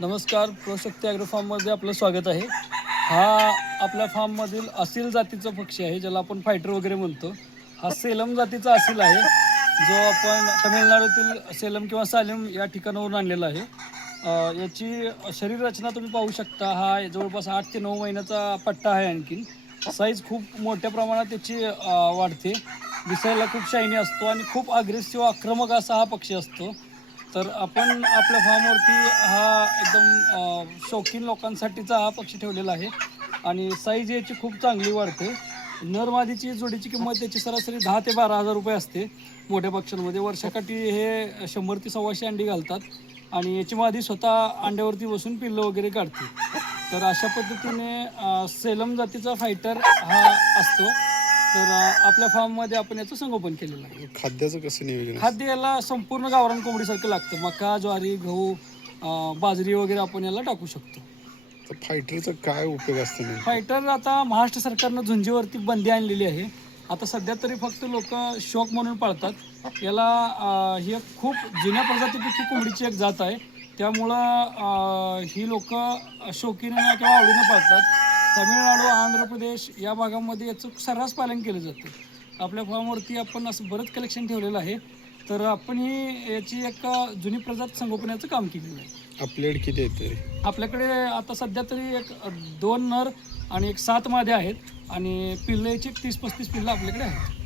नमस्कार. प्रोशक्ती ॲग्रो फार्ममध्ये आपलं स्वागत आहे. हा आपल्या फार्ममधील असील जातीचा पक्षी आहे, ज्याला आपण फायटर वगैरे म्हणतो. हा सेलम जातीचा असील आहे, जो आपण तमिळनाडूतील सेलम किंवा सालेम या ठिकाणावरून आणलेला आहे. याची शरीर रचना तुम्ही पाहू शकता. हा जवळपास 8 ते 9 महिन्याचा पट्टा आहे. आणखीन साईज खूप मोठ्या प्रमाणात त्याची वाढते. दिसायला खूप शायनी असतो आणि खूप अग्रेसिव्ह आक्रमक असा हा पक्षी असतो. तर आपण आपल्या फार्मवरती हा एकदम शौकीन लोकांसाठीचा हा पक्षी ठेवलेला आहे आणि साईज याची खूप चांगली वाढते. नर मादीची जोडीची किंमत त्याची सरासरी 10 ते 12 हजार रुपये असते. मोठ्या पक्ष्यांमध्ये वर्षाकाठी हे 100 ते 125 अंडी घालतात आणि याची मादी स्वतः अंड्यावरती बसून पिल्लं वगैरे काढते. तर अशा पद्धतीने सेलम जातीचा फायटर हा असतो. तर आपल्या फार्ममध्ये आपण याचं संगोपन केलेलं आहे. खाद्याचं कसं नियोजन असतं? खाद्य याला संपूर्ण गावरान कोंबडीसारखं लागतं. मका, ज्वारी, गहू, बाजरी वगैरे आपण याला टाकू शकतो. तर फायटरचा काय उपयोग असतो नेमका? फायटर आता महाराष्ट्र सरकारनं झुंजीवरती बंदी आणलेली आहे. आता सध्या तरी फक्त लोक शौक म्हणून पाळतात. याला ही एक खूप जुन्या प्रजातीपैकी कोंबडीची एक जात आहे. त्यामुळं ही लोक शौकीनं किंवा आवडीनं पाळतात. तमिळनाडू, आंध्र प्रदेश या भागामध्ये याचं सर्रास पालन केलं जातं. आपल्या फार्मवरती आपण असं बरंच कलेक्शन ठेवलेलं आहे. तर आपण ही याची एक जुनी प्रजात संगोपनाचं काम केलेलं आहे. आपल्याकडे किती आहेत तरी? आपल्याकडे आता सध्या तरी एक 2 नर आणि एक 7 माद्या आहेत आणि पिल्लं याची 30-35 पिल्लं आपल्याकडे आहेत.